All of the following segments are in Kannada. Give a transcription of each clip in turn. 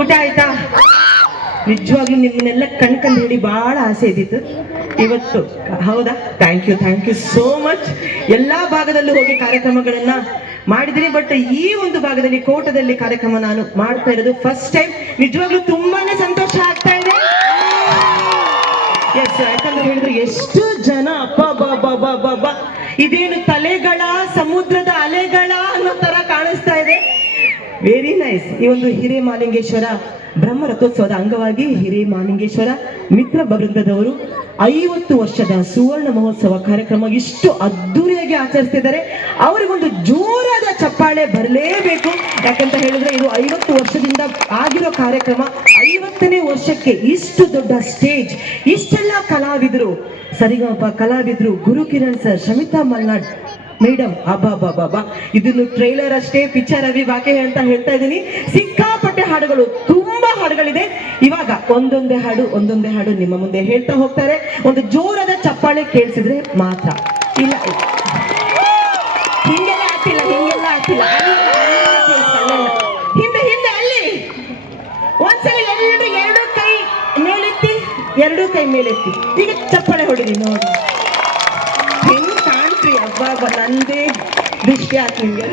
ಊಟ ಆಯ್ತಾ? ನಿಜವಾಗ್ಲೂ ನಿಮ್ಮನ್ನೆಲ್ಲ ಕಣ್ಕಂಡು ಹೇಳಿ ಬಹಳ ಆಸೆ ಇದ್ದಿತ್ತು ಇವತ್ತು. ಹೌದಾ? Thank you so much. ಎಲ್ಲಾ ಭಾಗದಲ್ಲೂ ಹೋಗಿ ಕಾರ್ಯಕ್ರಮಗಳನ್ನ ಮಾಡಿದ್ದೀನಿ, ಬಟ್ ಈ ಒಂದು ಭಾಗದಲ್ಲಿ ಕೋಟದಲ್ಲಿ ಕಾರ್ಯಕ್ರಮ ನಾನು ಮಾಡ್ತಾ ಇರೋದು ಫಸ್ಟ್ ಟೈಮ್. ನಿಜವಾಗ್ಲೂ ತುಂಬಾನೇ ಸಂತೋಷ ಆಗ್ತಾ ಇದೆ. ಎಸ್, ಯಾಕಂದ್ರೆ ಹೇಳಿದ್ರೆ ಎಷ್ಟು ಜನ, ಅಪ್ಪ ಇದೇನು ತಲೆಗಳ ಸಮುದ್ರದ ಅಲೆಗಳ ಅನ್ನೋ ತರ ಕಾಣಿಸ್ತಾ ಇದೆ. Very nice. ಈ ಒಂದು ಹಿರೇಮಾಲಿಂಗೇಶ್ವರ ಬ್ರಹ್ಮ ರಥೋತ್ಸವದ ಅಂಗವಾಗಿ ಹಿರೇಮಾಲಿಂಗೇಶ್ವರ ಮಿತ್ರ ವೃಂದದವರು 50 ವರ್ಷದ ಸುವರ್ಣ ಮಹೋತ್ಸವ ಕಾರ್ಯಕ್ರಮ ಇಷ್ಟು ಅದ್ದೂರಿಯಾಗಿ ಆಚರಿಸ್ತಿದ್ದಾರೆ. ಅವರಿಗೊಂದು ಜೋರಾದ ಚಪ್ಪಾಳೆ ಬರಲೇಬೇಕು. ಯಾಕಂತ ಹೇಳಿದ್ರೆ ಇದು 50 ವರ್ಷದಿಂದ ಆಗಿರೋ ಕಾರ್ಯಕ್ರಮ. 50ನೇ ವರ್ಷಕ್ಕೆ ಇಷ್ಟು ದೊಡ್ಡ ಸ್ಟೇಜ್, ಇಷ್ಟೆಲ್ಲ ಕಲಾವಿದರು, ಸರಿಗಮಪ ಕಲಾವಿದರು, ಗುರುಕಿರಣ್ ಸರ್, ಶಮಿತಾ ಮಲ್ನಾಡ್ ಮೇಡಮ್, ಅಬ್ಬಾ ಇದನ್ನು ಟ್ರೈಲರ್ ಅಷ್ಟೇ, ಪಿಕ್ಚರ್ ಅವಿ ಬಾಕಿ ಅಂತ ಹೇಳ್ತಾ ಇದ್ದೀನಿ. ಸಿಕ್ಕಾಪಟ್ಟೆ ಹಾಡುಗಳು, ತುಂಬಾ ಹಾಡುಗಳಿದೆ. ಇವಾಗ ಒಂದೊಂದೇ ಹಾಡು ನಿಮ್ಮ ಮುಂದೆ ಹೇಳ್ತಾ ಹೋಗ್ತಾರೆ. ಒಂದು ಜೋರಾದ ಚಪ್ಪಾಳೆ ಕೇಳಿಸಿದ್ರೆ ಮಾತ್ರ. ಇಲ್ಲ, ಹಿಂಗೆಲ್ಲ ಆಗ್ತಿಲ್ಲ. ಹಿಂದೆ ಅಲ್ಲಿ ಒಂದ್ಸಲ ಎರಡೂ ಕೈ ಮೇಲೆತ್ತಿ ಈಗ ಚಪ್ಪಾಳೆ ಹೊಡಿದಿ ನೋಡಿ. ಹೆಂಗ್ ಕಾಣ್ತ್ರಿ? ಅಬ್ಬಾ, ನಂದೇ ದೃಷ್ಟಿ ಆಯ್ತು ನಿಮ್ಗೆ.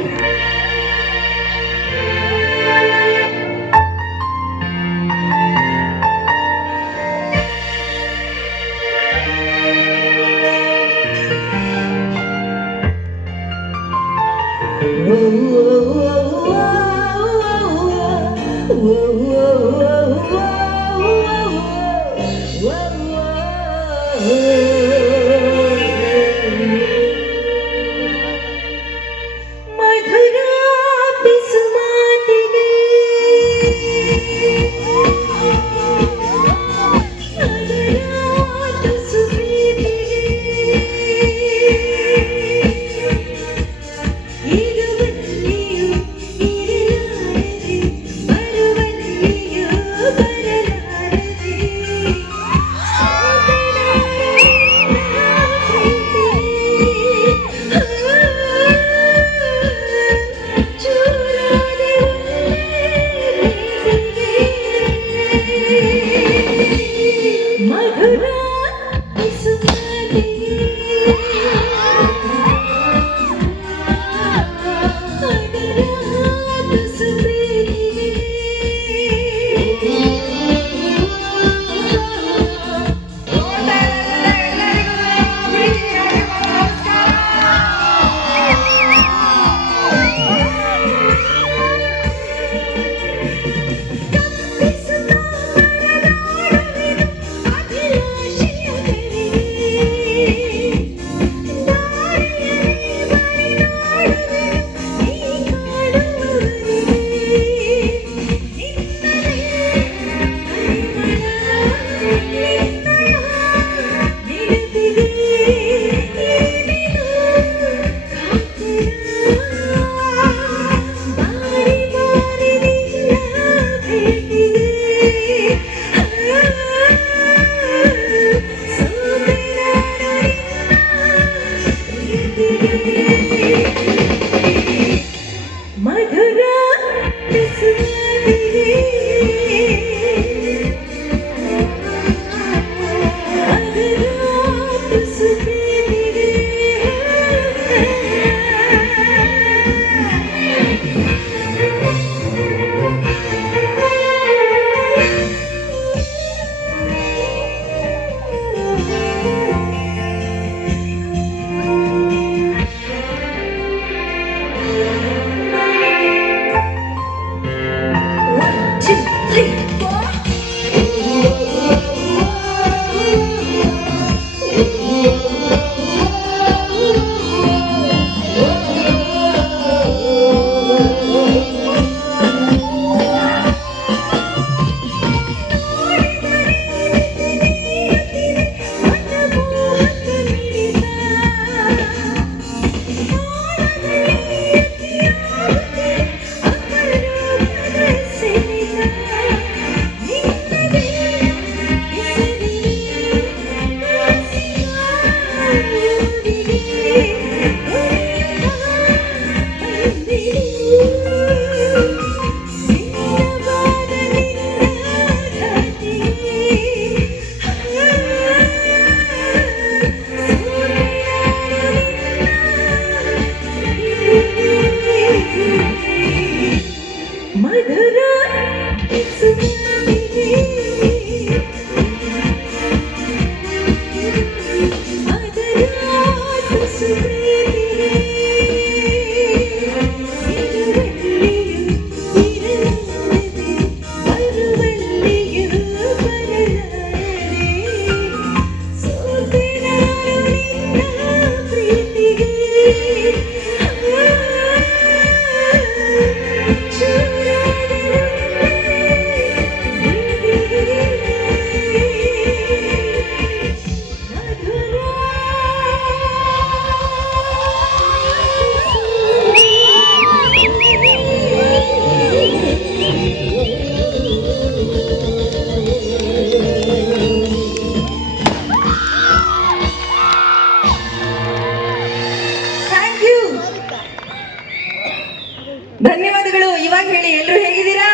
ಧನ್ಯವಾದಗಳು. ಇವಾಗ ಹೇಳಿ, ಎಲ್ರು ಹೇಗಿದ್ದೀರಾ?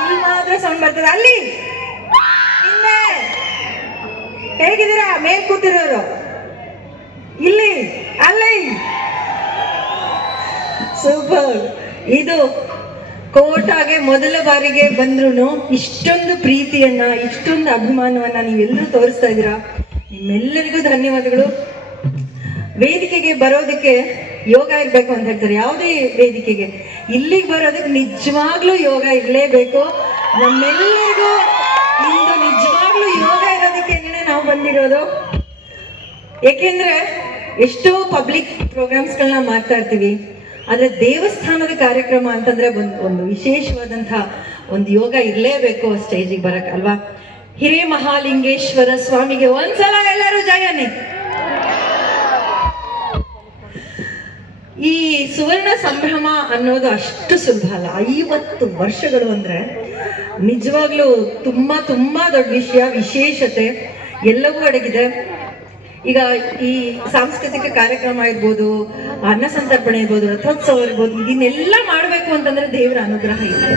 ಇಲ್ಲಿ ಮಾತ್ರ ಸೌಂಡ್ ಬರ್ತದೆ, ಅಲ್ಲಿ ಹಿಂದೆ ಹೇಗಿದ್ದೀರಾ? ಮೇಲ್ ಕೂತಿರೋರು ಇಲ್ಲಿ, ಅಲ್ಲಿ. ಸೂಪರ್. ಇದು ಕೋಟಾಗೆ ಮೊದಲ ಬಾರಿಗೆ ಬಂದ್ರು ಇಷ್ಟೊಂದು ಪ್ರೀತಿಯನ್ನ, ಇಷ್ಟೊಂದು ಅಭಿಮಾನವನ್ನ ನೀವೆಲ್ಲರೂ ತೋರಿಸ್ತಾ ಇದ್ದೀರಾ. ನಿಮ್ಮೆಲ್ಲರಿಗೂ ಧನ್ಯವಾದಗಳು. ವೇದಿಕೆಗೆ ಬರೋದಕ್ಕೆ ಯೋಗ ಇರ್ಬೇಕು ಅಂತ ಹೇಳ್ತಾರೆ. ಯಾವುದೇ ವೇದಿಕೆಗೆ ಇಲ್ಲಿಗೆ ಬರೋದಕ್ಕೆ ನಿಜವಾಗ್ಲೂ ಯೋಗ ಇರಲೇಬೇಕು. ನಮ್ಮೆಲ್ಲರಿಗೂ ಇಂದು ನಿಜವಾಗ್ಲೂ ಯೋಗ ಇರೋದಕ್ಕೆ ನಾವು ಬಂದಿರೋದು. ಏಕೆಂದ್ರೆ ಎಷ್ಟೋ ಪಬ್ಲಿಕ್ ಪ್ರೋಗ್ರಾಮ್ಸ್ಗಳನ್ನ ಮಾಡ್ತಾ ಇರ್ತೀವಿ, ಆದ್ರೆ ದೇವಸ್ಥಾನದ ಕಾರ್ಯಕ್ರಮ ಅಂತಂದ್ರೆ ಒಂದು ವಿಶೇಷವಾದಂತಹ ಒಂದು ಯೋಗ ಇರಲೇಬೇಕು ಸ್ಟೇಜಿಗೆ ಬರಕ್ ಅಲ್ವಾ. ಹಿರೇ ಮಹಾಲಿಂಗೇಶ್ವರ ಸ್ವಾಮಿಗೆ ಒಂದ್ಸಲ ಎಲ್ಲರೂ ಜಯನೇ. ಈ ಸುವರ್ಣ ಸಂಭ್ರಮ ಅನ್ನೋದು ಅಷ್ಟು ಸುಲಭ ಅಲ್ಲ. 50 ವರ್ಷಗಳು ಅಂದ್ರೆ ನಿಜವಾಗ್ಲೂ ತುಂಬಾ ತುಂಬಾ ದೊಡ್ಡ ವಿಷಯ, ವಿಶೇಷತೆ ಎಲ್ಲವೂ ಅಡಗಿದೆ. ಈಗ ಈ ಸಾಂಸ್ಕೃತಿಕ ಕಾರ್ಯಕ್ರಮ ಇರ್ಬೋದು, ಅನ್ನ ಸಂತರ್ಪಣೆ ಇರ್ಬೋದು, ರಥೋತ್ಸವ ಇರ್ಬೋದು, ಇದನ್ನೆಲ್ಲ ಮಾಡ್ಬೇಕು ಅಂತಂದ್ರೆ ದೇವರ ಅನುಗ್ರಹ ಇದೆ.